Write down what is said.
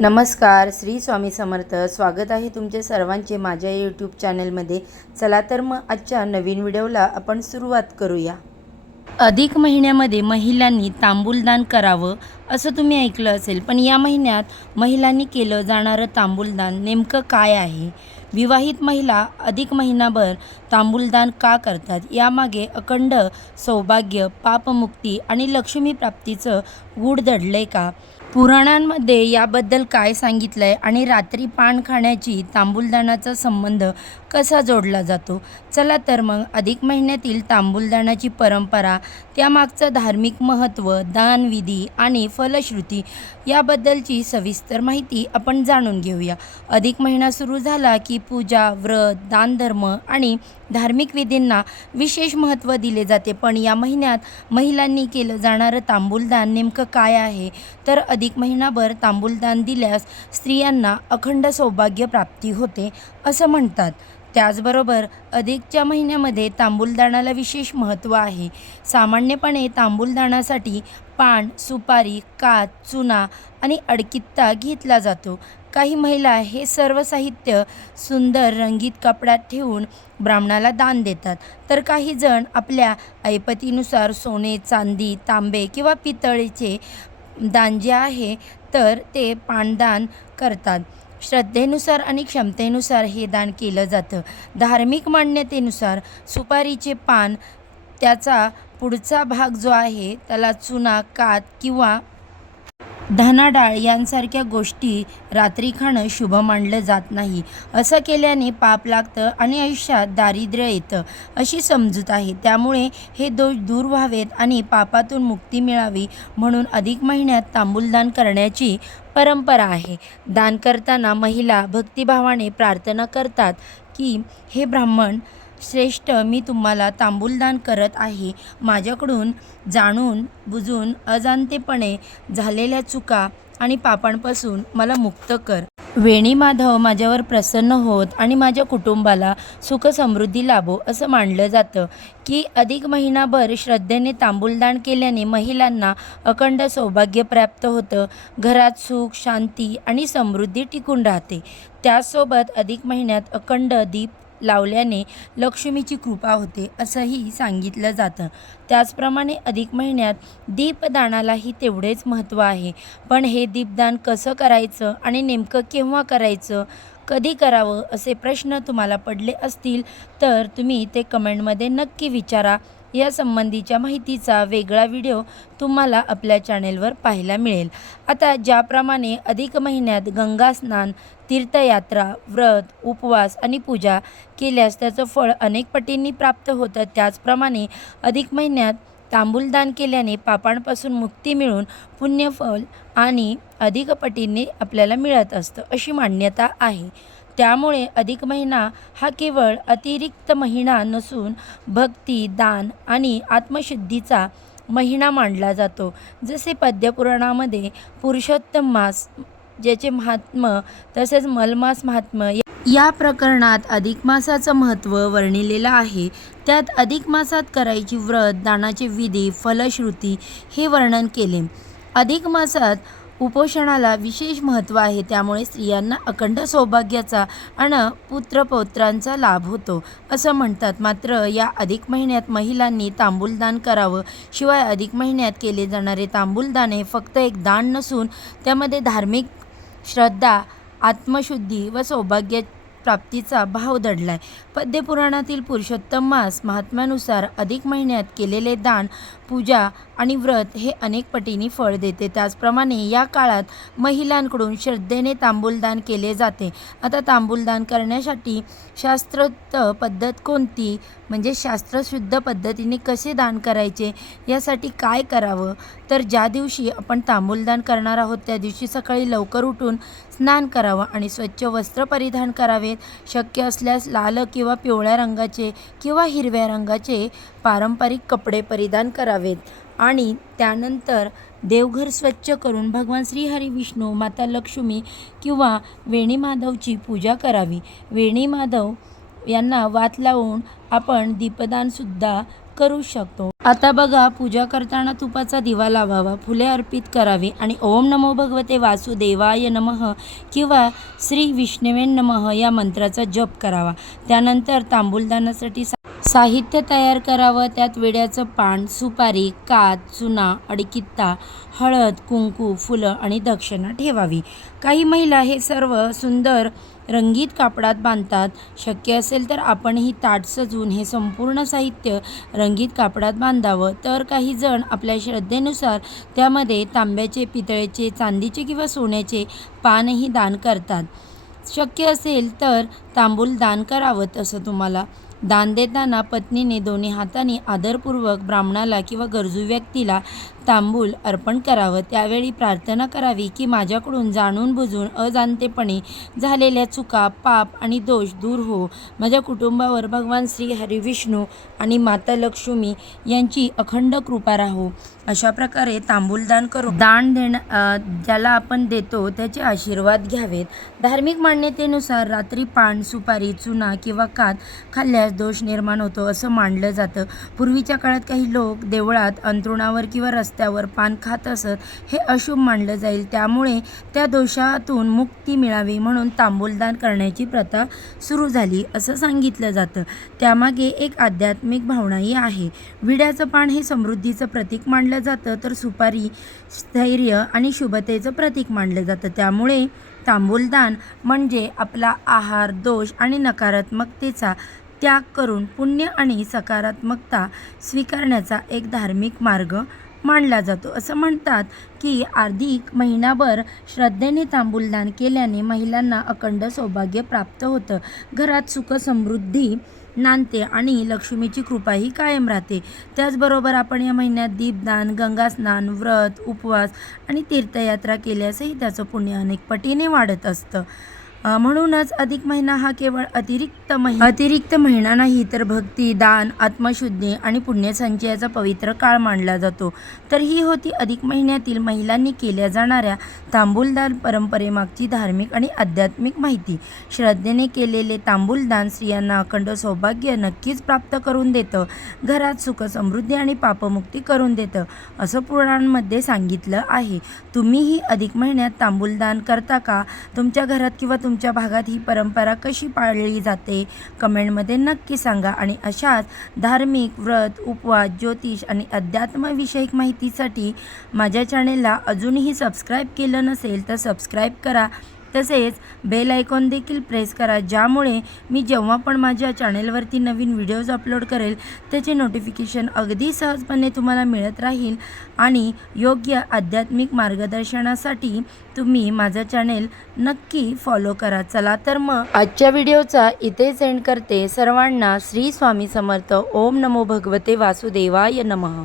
नमस्कार, श्री स्वामी समर्थ. स्वागत आहे तुमचे सर्वांचे माझ्या यूट्यूब चॅनलमध्ये. चला तर मग आजच्या नवीन व्हिडिओला आपण सुरुवात करूया. अधिक महिन्यामध्ये महिलांनी तांबूलदान करावं असं तुम्ही ऐकलं असेल, पण या महिन्यात महिलांनी केलं जाणारं तांबूलदान नेमकं काय आहे? विवाहित महिला अधिक महिनाभर तांबूलदान का करतात? यामागे अखंड सौभाग्य, पापमुक्ती आणि लक्ष्मी प्राप्तीचं गूढ दडलंय का? पुराणांमध्ये याबद्दल काय सांगितलंय आणि रात्री पान खाण्याची तांबूलदानाचा संबंध कसा जोडला जातो? चला तर मग अधिक महिन्यातील तांबूलदानाची परंपरा, त्यामागचं धार्मिक महत्त्व, दानविधी आणि फलश्रुती याबद्दलची सविस्तर माहिती आपण जाणून घेऊया. अधिक महिना सुरू झाला की पूजा, व्रत, दानधर्म आणि धार्मिक विधींना विशेष महत्त्व दिले जाते. पण या महिन्यात महिलांनी केलं जाणारं तांबूलदान नेमकं काय आहे? तर अधिक महिनाभर तांबूलदान दिल्यास स्त्रियांना अखंड सौभाग्य प्राप्ती होते असं म्हणतात. त्याचबरोबर अधिकच्या महिन्यामध्ये तांबूलदानाला विशेष महत्त्व आहे. सामान्यपणे तांबूलदानासाठी पान, सुपारी, काथ, चुना आणि अडकित्ता घेतला जातो. काही महिला हे सर्व साहित्य सुंदर रंगीत कपड्यात ठेवून ब्राह्मणाला दान देतात, तर काही जण आपल्या ऐपतीनुसार सोने, चांदी, तांबे किंवा पितळेचे दान जे आहे तर ते पानदान करतात. श्रद्धेनुसार आणि क्षमतेनुसार हे दान केलं जातं. धार्मिक मान्यतेनुसार सुपारीचे पान, त्याचा पुढचा भाग जो आहे त्याला चुना, काथ किंवा धनाडाळ यांसारख्या गोष्टी रात्री खाणं शुभ मानलं जात नाही. असं केल्याने पाप लागतं आणि आयुष्यात दारिद्र्य येतं अशी समजूत आहे. त्यामुळे हे दोष दूर व्हावेत आणि पापातून मुक्ती मिळावी म्हणून अधिक महिन्यात तांबूलदान करण्याची परंपरा आहे. दान करताना महिला भक्तिभावाने प्रार्थना करतात की हे ब्राह्मण श्रेष्ठ, मी तुम्हाला तांबूलदान करत आहे. माझ्याकडून जाणून बुजून अजाणतेपणे झालेल्या चुका आणि पापांपासून मला मुक्त कर. वेणी माधव माझ्यावर प्रसन्न होत आणि माझ्या कुटुंबाला सुख समृद्धी लाभो असं मानलं जातं की अधिक महिनाभर श्रद्धेने तांबूलदान केल्याने महिलांना अखंड सौभाग्य प्राप्त होतं. घरात सुख, शांती आणि समृद्धी टिकून राहते. त्याचसोबत अधिक महिन्यात अखंड दीप लावल्याने लक्ष्मीची कृपा होते असंही सांगितलं जातं. त्याचप्रमाणे अधिक महिन्यात दीपदानालाही तेवढेच महत्त्व आहे. पण हे दीपदान कसं करायचं आणि नेमकं केव्हा करायचं, कधी करावं असे प्रश्न तुम्हाला पडले असतील तर तुम्ही ते कमेंटमध्ये नक्की विचारा. या संबंधीच्या माहितीचा वेगळा व्हिडिओ तुम्हाला आपल्या चॅनेलवर पाहायला मिळेल. आता ज्याप्रमाणे अधिक महिन्यात गंगा स्नान, तीर्थयात्रा, व्रत, उपवास आणि पूजा केल्यास त्याचं फळ अनेक पटींनी प्राप्त होतं, त्याचप्रमाणे अधिक महिन्यात तांबूलदान केल्याने पापांपासून मुक्ती मिळून पुण्यफल आणि अधिक पटींनी आपल्याला मिळत असतं अशी मान्यता आहे. त्यामुळे अधिक महिना हा केवळ अतिरिक्त महिना नसून भक्ती, दान आणि आत्मशुद्धीचा महिना मानला जातो. जसे पद्मपुराणामध्ये पुरुषोत्तम मास ज्याचे महात्म्य तसेच मलमास महात्म्य या प्रकरणात अधिक मासाचं महत्त्व वर्णिलेलं आहे. त्यात अधिक मासात करायची व्रत, दानाचे विधी, फलश्रुती हे वर्णन केले. अधिक मासात उपोषणाला विशेष महत्त्व आहे. त्यामुळे स्त्रियांना अखंड सौभाग्याचा आणि पुत्रपौत्रांचा लाभ होतो असं म्हणतात. मात्र या अधिक महिन्यात महिलांनी तांबूलदान करावं. शिवाय अधिक महिन्यात केले जाणारे तांबूलदान हे फक्त एक दान नसून त्यामध्ये धार्मिक श्रद्धा, आत्मशुद्धी व सौभाग्य प्राप्तीचा भाव दडलाय. पद्मपुराणातील पुरुषोत्तम मास महात्म्यानुसार अधिक महिन्यात केलेले दान, पूजा आणि व्रत हे अनेक पटींनी फळ देते. त्याचप्रमाणे या काळात महिलांकडून श्रद्धेने तांबूलदान केले जाते. आता तांबूलदान करण्यासाठी शास्त्रोक्त पद्धत कोणती, म्हणजे शास्त्रशुद्ध पद्धतीने कसे दान करायचे, यासाठी काय करावं, तर ज्या दिवशी आपण तांबूलदान करणार आहोत त्या दिवशी सकाळी लवकर उठून स्नान करावं आणि स्वच्छ वस्त्र परिधान करावेत. शक्य असल्यास लाल किंवा पिवळ्या रंगाचे किंवा हिरव्या रंगाचे पारंपरिक कपडे परिधान करावेत आणि त्यानंतर देवघर स्वच्छ करून भगवान श्रीहरी विष्णू, माता लक्ष्मी किंवा वेणी माधवची पूजा करावी. वेणी माधव यांना वात लावून आपण दीपदानसुद्धा करू शकतो। आता बघा, पूजा करताना तुपाचा दिवा लावावा, फुले अर्पित करावी आणि ओम नमो भगवते वासुदेवाय नमः किंवा श्री विष्णवे नमः या मंत्राचा जप करावा। त्यानंतर तांबूलदानासाठी साहित्य तयार करावं। त्यात विड्याचं पान, सुपारी, कात, चुना, अडकित्ता, हळद, कुंकू, फुलं आणि दक्षिणा ठेवावी। काही महिला हे सर्व सुंदर रंगीत कापडात बांधतात। शक्य असेल तर आपणही ताट सजवून हे संपूर्ण साहित्य रंगीत कापडात बांधावं। तर काही जण आपल्या श्रद्धेनुसार त्यामध्ये तांब्याचे, पितळेचे, चांदीचे किंवा सोन्याचे पानही दान करतात। शक्य असेल तर तांबूल दान करावं। तसं तुम्हाला दान देताना पत्नीने दोन्ही हातांनी आदरपूर्वक ब्राह्मणाला किंवा गरजू व्यक्तीला तांबूल अर्पण करावं। त्यावेळी प्रार्थना करावी की माझ्याकडून जाणून बुजून अजाणतेपणे झालेल्या चुका, पाप आणि दोष दूर हो। माझ्या कुटुंबावर भगवान श्री हरिविष्णू आणि माता लक्ष्मी यांची अखंड कृपा राहो। अशा प्रकारे तांबूलदान करून ज्याला आपण देतो त्याचे आशीर्वाद घ्यावेत। धार्मिक मान्यतेनुसार रात्री पान, सुपारी, चुना किंवा कात खाल्ल्यास दोष निर्माण होतो असं मानलं जातं। पूर्वीच्या काळात काही लोक देवळात, अंथरुणावर किंवा रस्त्यावर पान खात असत। हे अशुभ मानलं जाईल, त्यामुळे त्या दोषातून मुक्ती मिळावी म्हणून तांबूलदान करण्याची प्रथा सुरू झाली असं सांगितलं जातं। त्यामागे एक आध्यात्मिक भावनाही आहे। विड्याचं पान हे समृद्धीचं प्रतीक मानलं जातं, तर सुपारी स्थैर्य आणि शुभतेचं प्रतीक मानलं जातं। त्यामुळे तांबूलदान म्हणजे आपला आहार, दोष आणि नकारात्मकतेचा त्याग करून पुण्य आणि सकारात्मकता स्वीकारण्याचा एक धार्मिक मार्ग मानला जातो। असं म्हणतात की अधिक महिनाभर श्रद्धेने तांबूलदान केल्याने महिलांना अखंड सौभाग्य प्राप्त होतं, घरात सुख समृद्धी नांदते आणि लक्ष्मीची कृपाही कायम राहते। त्याचबरोबर आपण या महिन्यात दीपदान, गंगास्नान, व्रत, उपवास आणि तीर्थयात्रा केल्यासही त्याचं पुण्य अनेक पटीने वाढत असतं। म्हणूनच अधिक महिना हा केवळ अतिरिक्त महिना नाही, तर भक्ती, दान, आत्मशुद्धी आणि पुण्यसंचयाचा पवित्र काळ मानला जातो। तर ही होती अधिक महिन्यातील महिलांनी केल्या जाणाऱ्या तांबूलदान परंपरेमागची धार्मिक आणि आध्यात्मिक माहिती। श्रद्धेने केलेले तांबूलदान स्त्रियांना अखंड सौभाग्य नक्कीच प्राप्त करून देतं, घरात सुख समृद्धी आणि पापमुक्ती करून देतं असं पुराणांमध्ये सांगितलं आहे। तुम्हीही अधिक महिन्यात तांबूलदान करता का? तुमच्या घरात किंवा तुमच्या भागात ही परंपरा कशी पाळली जाते कमेंटमध्ये नक्की सांगा। आणि अशाच धार्मिक, व्रत, उपवास, ज्योतिष आणि अध्यात्मविषयक माहितीसाठी माझ्या चॅनेलला अजूनही सबस्क्राईब केलं नसेल तर सबस्क्राईब करा। तसेच बेल आयकॉन देखील प्रेस करा, ज्यामुळे मी जेव्हा पण माझ्या चॅनेलवरती नवीन व्हिडिओज अपलोड करेल त्याचे नोटिफिकेशन अगदी सहजपणे तुम्हाला मिळत राहील। आणि योग्य आध्यात्मिक मार्गदर्शनासाठी तुम्ही माझं चॅनेल नक्की फॉलो करा। चला तर मग आजच्या व्हिडिओचा इथेच एंड करते। सर्वांना श्री स्वामी समर्थ। ओम नमो भगवते वासुदेवाय नमः।